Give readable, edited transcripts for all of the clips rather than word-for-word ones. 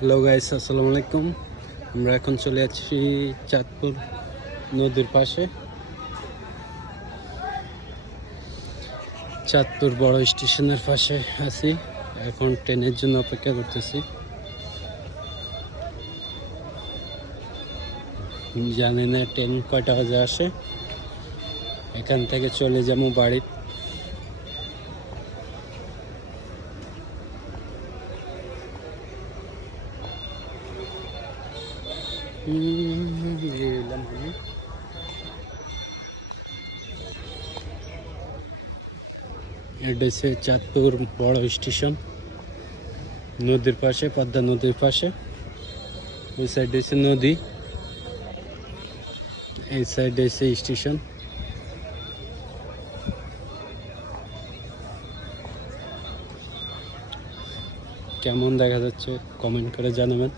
Hello guys, আসসালামু আলাইকুম। আমরা এখন চলে যাচ্ছি চাঁদপুর নদীর পাশে। চাঁদপুর বড় স্টেশনের পাশে আছি। এখন ট্রেনের জন্য অপেক্ষা করতেছি। জানি না ট্রেন কয়টা বাজে আসে। এখান থেকে চলে যাবো বাড়ি। এলাম আমি। এটা হচ্ছে চাঁদপুর বড় স্টেশন, নদীর পাশে, পদ্মা নদীর পাশে। ওই সাইডে হচ্ছে নদী, এই সাইডে হচ্ছে স্টেশন। কেমন দেখা যাচ্ছে কমেন্ট করে জানাবেন।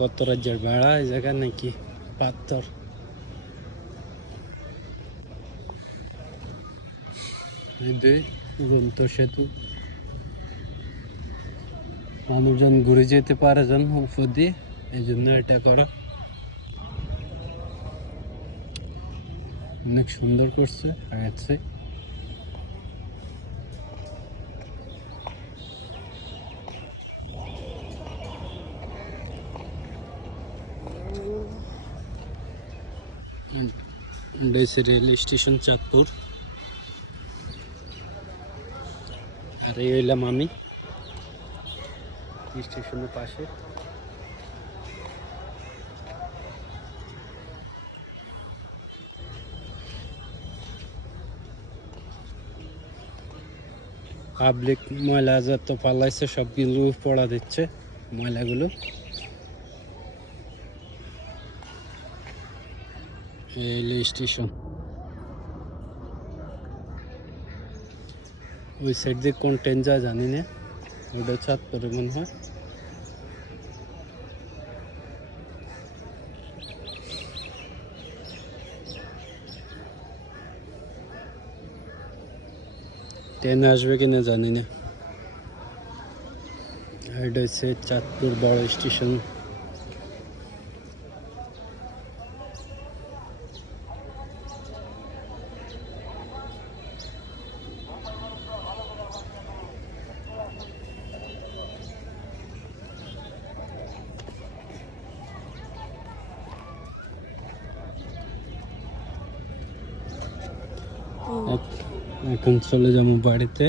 কত রাজ্যের ভাড়া এই জায়গা নাকি পাথর। উড়ন্ত সেতু, মানুষজন ঘুরে যেতে পারে যেন উপর দিয়ে, এই জন্য এটা করা। অনেক সুন্দর করছে আগের। Rail station Chandpur. আর এই এলাম আমি স্টেশনের পাশে। পাবলিক ময়লা যত পালাইছে সবগুলো পড়া দিচ্ছে ময়লাগুলো। রেল স্টেশন ওই সাইড দিয়ে কোন ট্রেন যায় জানি না, ওটা চাঁদপুরে মনে হয়। ট্রেন আসবে কিনা জানি না। এটা হচ্ছে চাঁদপুর বড় স্টেশন। এখন চলে যাবো বাড়িতে।